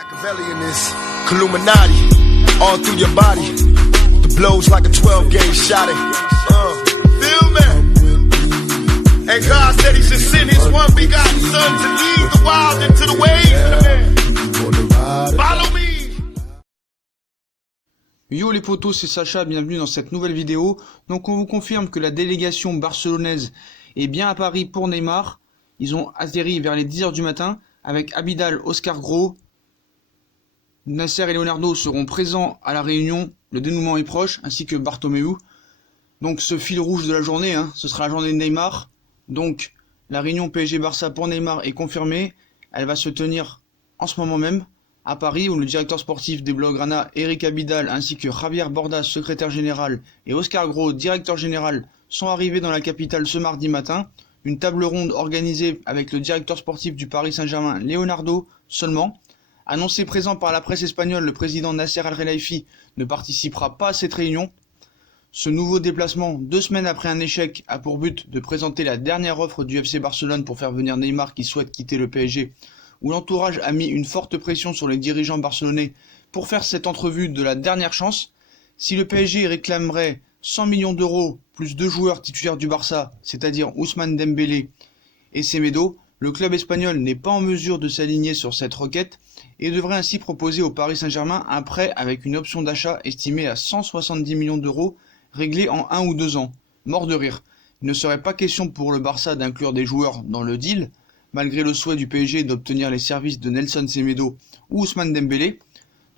Machiavelli in this Illuminati, all through your body. The blows like a 12-gauge shot. Feel me? And God said He should send His one begotten Son to lead the wild into the ways. Follow me. Yo les potos, c'est Sacha, bienvenue dans cette nouvelle vidéo. Donc on vous confirme que la délégation barcelonaise est bien à Paris pour Neymar. Ils ont atterri vers les 10h du matin avec Abidal, Oscar Gros, Nasser et Leonardo seront présents à la réunion. Le dénouement est proche, ainsi que Bartomeu. Donc ce fil rouge de la journée, ce sera la journée de Neymar. Donc la réunion PSG-Barça pour Neymar est confirmée. Elle va se tenir en ce moment même à Paris, où le directeur sportif des Blaugrana, Eric Abidal, ainsi que Javier Bordas, secrétaire général, et Oscar Gros, directeur général, sont arrivés dans la capitale ce mardi matin. Une table ronde organisée avec le directeur sportif du Paris Saint-Germain, Leonardo, seulement. Annoncé présent par la presse espagnole, le président Nasser Al-Khelaifi ne participera pas à cette réunion. Ce nouveau déplacement, 2 semaines après un échec, a pour but de présenter la dernière offre du FC Barcelone pour faire venir Neymar qui souhaite quitter le PSG, où l'entourage a mis une forte pression sur les dirigeants barcelonais pour faire cette entrevue de la dernière chance. Si le PSG réclamerait 100 millions d'euros plus 2 joueurs titulaires du Barça, c'est-à-dire Ousmane Dembélé et Semedo, le club espagnol n'est pas en mesure de s'aligner sur cette requête et devrait ainsi proposer au Paris Saint-Germain un prêt avec une option d'achat estimée à 170 millions d'euros réglée en 1 ou 2 ans. Mort de rire. Il ne serait pas question pour le Barça d'inclure des joueurs dans le deal, malgré le souhait du PSG d'obtenir les services de Nelson Semedo ou Ousmane Dembélé.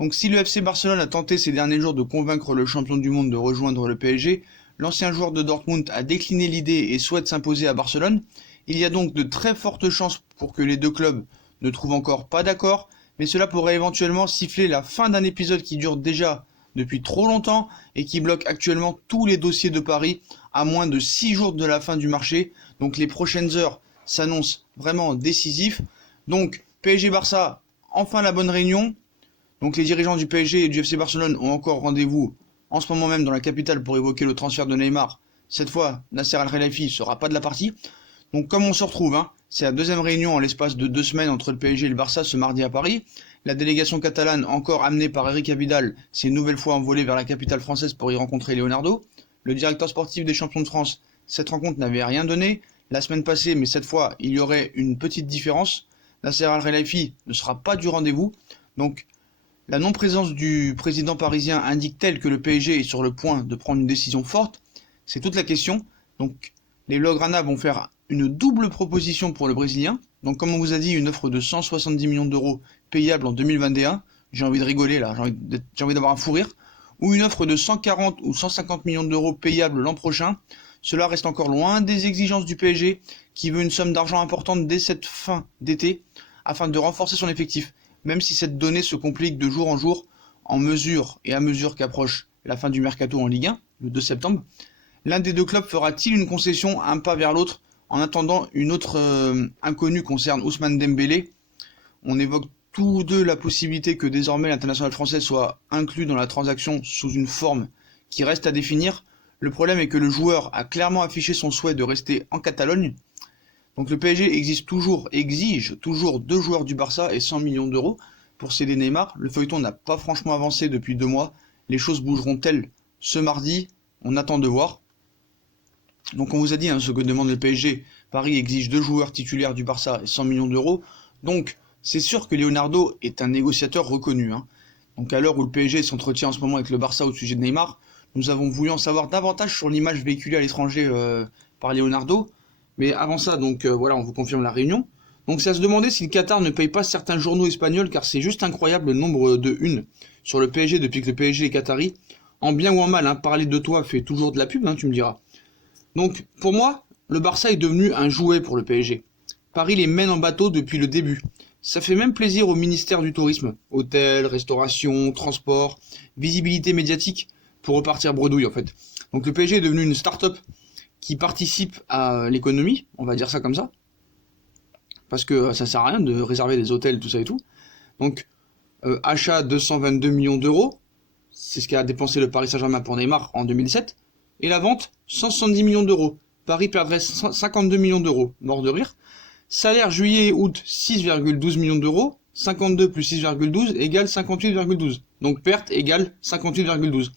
Donc si le FC Barcelone a tenté ces derniers jours de convaincre le champion du monde de rejoindre le PSG, l'ancien joueur de Dortmund a décliné l'idée et souhaite s'imposer à Barcelone. Il y a donc de très fortes chances pour que les deux clubs ne trouvent encore pas d'accord, mais cela pourrait éventuellement siffler la fin d'un épisode qui dure déjà depuis trop longtemps et qui bloque actuellement tous les dossiers de Paris à moins de 6 jours de la fin du marché. Donc les prochaines heures s'annoncent vraiment décisifs. Donc PSG-Barça, enfin la bonne réunion. Donc les dirigeants du PSG et du FC Barcelone ont encore rendez-vous en ce moment même dans la capitale pour évoquer le transfert de Neymar. Cette fois, Nasser Al-Khelaifi ne sera pas de la partie. Donc comme on se retrouve, c'est la deuxième réunion en l'espace de 2 semaines entre le PSG et le Barça ce mardi à Paris. La délégation catalane, encore amenée par Eric Abidal, s'est une nouvelle fois envolée vers la capitale française pour y rencontrer Leonardo. Le directeur sportif des champions de France, cette rencontre n'avait rien donné la semaine passée, mais cette fois, il y aurait une petite différence. Nasser Al-Khelaifi ne sera pas du rendez-vous. Donc la non-présence du président parisien indique-t-elle que le PSG est sur le point de prendre une décision forte? C'est toute la question. Donc les Blaugrana vont faire une double proposition pour le Brésilien. Donc comme on vous a dit, une offre de 170 millions d'euros payable en 2021. J'ai envie de rigoler là, j'ai envie d'avoir un fou rire. Ou une offre de 140 ou 150 millions d'euros payable l'an prochain. Cela reste encore loin des exigences du PSG qui veut une somme d'argent importante dès cette fin d'été afin de renforcer son effectif. Même si cette donnée se complique de jour en jour à mesure qu'approche la fin du mercato en Ligue 1, le 2 septembre, l'un des deux clubs fera-t-il une concession, un pas vers l'autre? En attendant, une autre inconnue concerne Ousmane Dembélé. On évoque tous deux la possibilité que désormais l'international français soit inclus dans la transaction sous une forme qui reste à définir. Le problème est que le joueur a clairement affiché son souhait de rester en Catalogne. Donc le PSG exige toujours 2 joueurs du Barça et 100 millions d'euros pour céder Neymar. Le feuilleton n'a pas franchement avancé depuis 2 mois. Les choses bougeront-elles ce mardi? On attend de voir. Donc on vous a dit ce que demande le PSG. Paris exige 2 joueurs titulaires du Barça et 100 millions d'euros. Donc c'est sûr que Leonardo est un négociateur reconnu. Donc à l'heure où le PSG s'entretient en ce moment avec le Barça au sujet de Neymar, nous avons voulu en savoir davantage sur l'image véhiculée à l'étranger par Leonardo. Mais avant ça, voilà, on vous confirme la réunion. Donc c'est à se demander si le Qatar ne paye pas certains journaux espagnols, car c'est juste incroyable le nombre de unes sur le PSG depuis que le PSG est qatari. En bien ou en mal, parler de toi fait toujours de la pub, tu me diras. Donc pour moi, le Barça est devenu un jouet pour le PSG. Paris les mène en bateau depuis le début. Ça fait même plaisir au ministère du Tourisme. Hôtels, restauration, transport, visibilité médiatique, pour repartir bredouille en fait. Donc le PSG est devenu une start-up qui participe à l'économie, on va dire ça comme ça, parce que ça sert à rien de réserver des hôtels, tout ça et tout. Donc achat 222 millions d'euros, c'est ce qu'a dépensé le Paris Saint-Germain pour Neymar en 2017, et la vente 170 millions d'euros. Paris perdrait 52 millions d'euros, mort de rire. Salaire juillet et août 6,12 millions d'euros, 52 plus 6,12 égale 58,12. Donc perte égale 58,12.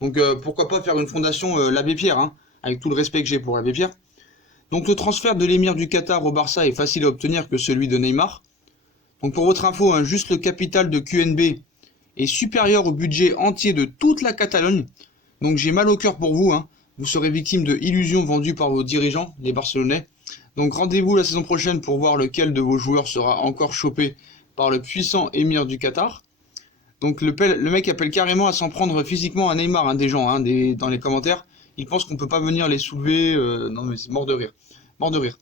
Donc pourquoi pas faire une fondation l'Abbé Pierre, hein, avec tout le respect que j'ai pour l'Abbé Pierre. Donc le transfert de l'émir du Qatar au Barça est facile à obtenir que celui de Neymar. Donc pour votre info, hein, juste le capital de QNB est supérieur au budget entier de toute la Catalogne. Donc j'ai mal au cœur pour vous, hein. Vous serez victime de illusions vendues par vos dirigeants, les Barcelonais. Donc rendez-vous la saison prochaine pour voir lequel de vos joueurs sera encore chopé par le puissant émir du Qatar. Donc le mec appelle carrément à s'en prendre physiquement à Neymar, hein, des gens, hein, dans les commentaires. Ils pensent qu'on peut pas venir les soulever. Non mais c'est mort de rire. Mort de rire.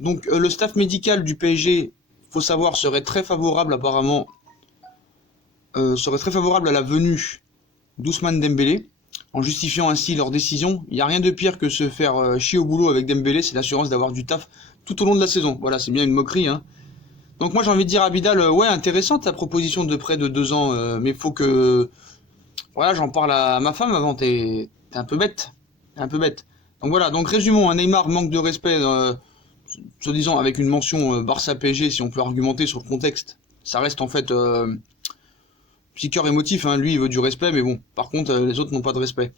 Donc le staff médical du PSG, faut savoir, serait très favorable apparemment. Serait très favorable à la venue d'Ousmane Dembélé, en justifiant ainsi leur décision. Il n'y a rien de pire que se faire chier au boulot avec Dembélé, c'est l'assurance d'avoir du taf tout au long de la saison. Voilà, c'est bien une moquerie, hein. Donc moi j'ai envie de dire à Abidal, ouais, intéressante ta proposition de prêt de 2 ans, mais faut que... Voilà, j'en parle à ma femme avant, t'es un peu bête. Un peu bête. Donc voilà, donc résumons, un Neymar manque de respect, soi-disant avec une mention Barça-PSG, si on peut argumenter sur le contexte. Ça reste en fait... petit cœur émotif, hein. Lui il veut du respect, mais bon, par contre les autres n'ont pas de respect.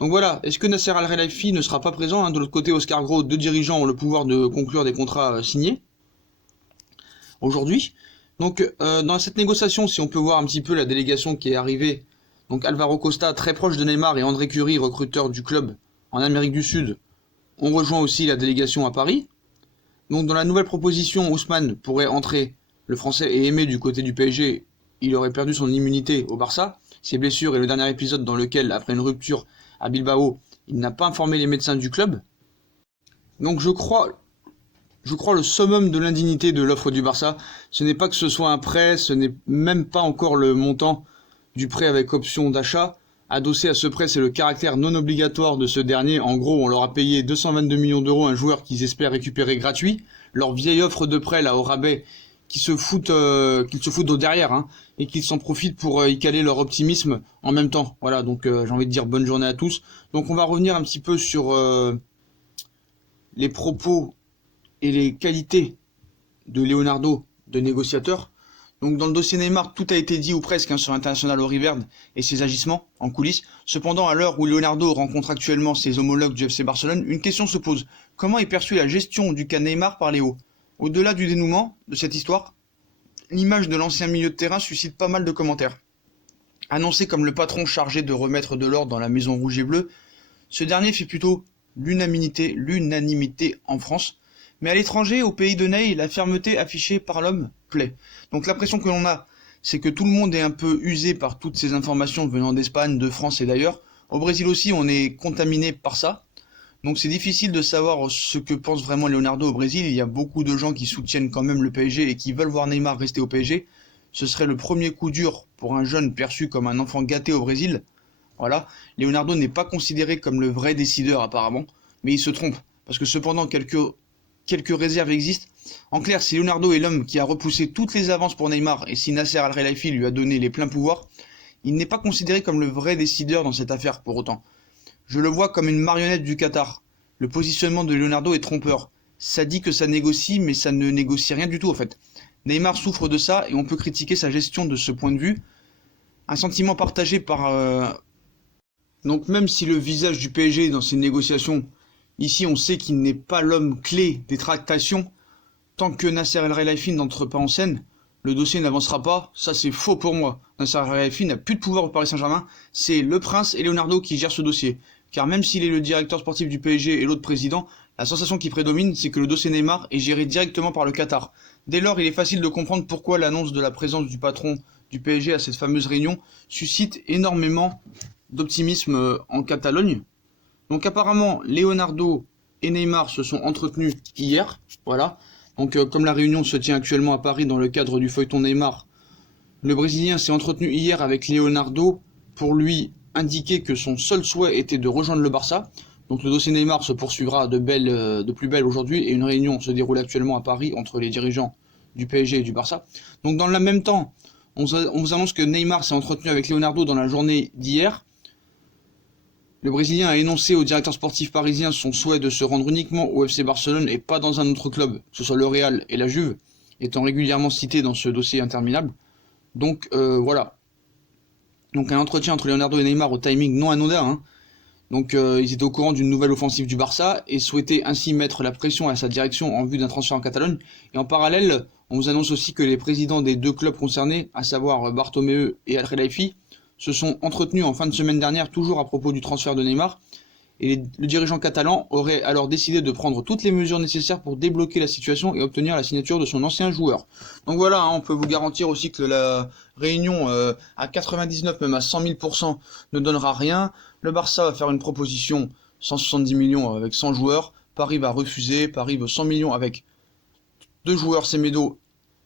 Donc voilà, est-ce que Nasser Al-Khelaifi ne sera pas présent, hein? De l'autre côté, Oscar Gros, 2 dirigeants ont le pouvoir de conclure des contrats signés aujourd'hui. Donc dans cette négociation, si on peut voir un petit peu la délégation qui est arrivée, donc Alvaro Costa, très proche de Neymar, et André Curie, recruteur du club en Amérique du Sud, ont rejoint aussi la délégation à Paris. Donc dans la nouvelle proposition, Ousmane pourrait entrer, le français est aimé du côté du PSG. Il aurait perdu son immunité au Barça. Ses blessures et le dernier épisode dans lequel, après une rupture à Bilbao, il n'a pas informé les médecins du club. Donc je crois le summum de l'indignité de l'offre du Barça. Ce n'est pas que ce soit un prêt, ce n'est même pas encore le montant du prêt avec option d'achat. Adossé à ce prêt, c'est le caractère non obligatoire de ce dernier. En gros, on leur a payé 222 millions d'euros un joueur qu'ils espèrent récupérer gratuit. Leur vieille offre de prêt là au rabais, qu'ils se foutent au derrière, hein, et qu'ils s'en profitent pour y caler leur optimisme en même temps. Voilà, donc j'ai envie de dire bonne journée à tous. Donc on va revenir un petit peu sur les propos et les qualités de Leonardo, de négociateur. Donc dans le dossier Neymar, tout a été dit ou presque, hein, sur International Auriverde et ses agissements en coulisses. Cependant, à l'heure où Leonardo rencontre actuellement ses homologues du FC Barcelone, une question se pose. Comment est perçue la gestion du cas Neymar par Léo? Au-delà du dénouement de cette histoire, l'image de l'ancien milieu de terrain suscite pas mal de commentaires. Annoncé comme le patron chargé de remettre de l'ordre dans la maison rouge et bleue, ce dernier fait plutôt l'unanimité en France. Mais à l'étranger, au pays de Ney, la fermeté affichée par l'homme plaît. Donc l'impression que l'on a, c'est que tout le monde est un peu usé par toutes ces informations venant d'Espagne, de France et d'ailleurs. Au Brésil aussi, on est contaminé par ça. Donc c'est difficile de savoir ce que pense vraiment Leonardo au Brésil. Il y a beaucoup de gens qui soutiennent quand même le PSG et qui veulent voir Neymar rester au PSG. Ce serait le premier coup dur pour un jeune perçu comme un enfant gâté au Brésil. Voilà, Leonardo n'est pas considéré comme le vrai décideur apparemment, mais il se trompe, parce que cependant quelques réserves existent. En clair, si Leonardo est l'homme qui a repoussé toutes les avances pour Neymar et si Nasser Al-Khelaifi lui a donné les pleins pouvoirs, il n'est pas considéré comme le vrai décideur dans cette affaire pour autant. Je le vois comme une marionnette du Qatar. Le positionnement de Leonardo est trompeur. Ça dit que ça négocie, mais ça ne négocie rien du tout en fait. Neymar souffre de ça et on peut critiquer sa gestion de ce point de vue. Un sentiment partagé par... Donc même si le visage du PSG dans ces négociations, ici on sait qu'il n'est pas l'homme clé des tractations, tant que Nasser El-Khelaifi n'entre pas en scène, le dossier n'avancera pas, ça c'est faux pour moi. Nasser El-Khelaifi n'a plus de pouvoir au Paris Saint-Germain, c'est le Prince et Leonardo qui gèrent ce dossier. Car même s'il est le directeur sportif du PSG et l'autre président, la sensation qui prédomine, c'est que le dossier Neymar est géré directement par le Qatar. Dès lors, il est facile de comprendre pourquoi l'annonce de la présence du patron du PSG à cette fameuse réunion suscite énormément d'optimisme en Catalogne. Donc apparemment, Leonardo et Neymar se sont entretenus hier, voilà. Donc comme la réunion se tient actuellement à Paris dans le cadre du feuilleton Neymar, le Brésilien s'est entretenu hier avec Leonardo pour lui indiquer que son seul souhait était de rejoindre le Barça. Donc le dossier Neymar se poursuivra de plus belle aujourd'hui et une réunion se déroule actuellement à Paris entre les dirigeants du PSG et du Barça. Donc dans le même temps, on vous annonce que Neymar s'est entretenu avec Leonardo dans la journée d'hier. Le Brésilien a énoncé au directeur sportif parisien son souhait de se rendre uniquement au FC Barcelone et pas dans un autre club, que ce soit le Real et la Juve. étant régulièrement cité dans ce dossier interminable. Donc voilà. Donc un entretien entre Leonardo et Neymar au timing non anodin, hein. Donc ils étaient au courant d'une nouvelle offensive du Barça et souhaitaient ainsi mettre la pression à sa direction en vue d'un transfert en Catalogne. Et en parallèle, on vous annonce aussi que les présidents des deux clubs concernés, à savoir Bartomeu et Al Khelaifi, se sont entretenus en fin de semaine dernière, toujours à propos du transfert de Neymar. Et le dirigeant catalan aurait alors décidé de prendre toutes les mesures nécessaires pour débloquer la situation et obtenir la signature de son ancien joueur. Donc voilà, hein, on peut vous garantir aussi que la réunion à 99, même à 100 000% ne donnera rien. Le Barça va faire une proposition 170 millions avec 100 joueurs. Paris va refuser. Paris veut 100 millions avec 2 joueurs, Semedo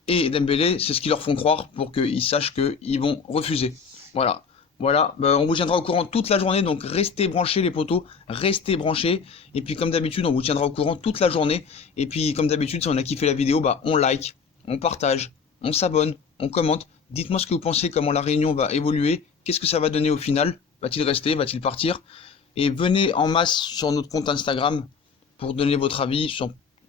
et Dembélé. C'est ce qu'ils leur font croire pour qu'ils sachent qu'ils vont refuser. Voilà. Voilà, on vous tiendra au courant toute la journée, donc restez branchés les potos, restez branchés. Et puis comme d'habitude, on vous tiendra au courant toute la journée. Et puis comme d'habitude, si on a kiffé la vidéo, on like, on partage, on s'abonne, on commente. Dites-moi ce que vous pensez, comment la réunion va évoluer, qu'est-ce que ça va donner au final. Va-t-il rester, va-t-il partir? Et venez en masse sur notre compte Instagram pour donner votre avis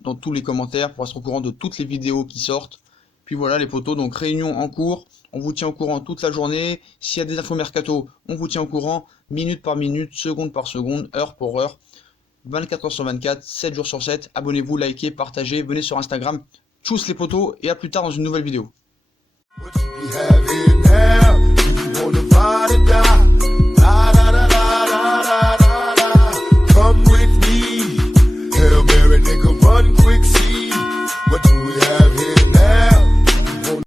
dans tous les commentaires, pour être au courant de toutes les vidéos qui sortent. Puis voilà les potos, donc réunion en cours, on vous tient au courant toute la journée. S'il y a des infos mercato, on vous tient au courant, minute par minute, seconde par seconde, heure pour heure, 24 heures sur 24, 7 jours sur 7. Abonnez-vous, likez, partagez, venez sur Instagram. Tchuss les potos et à plus tard dans une nouvelle vidéo.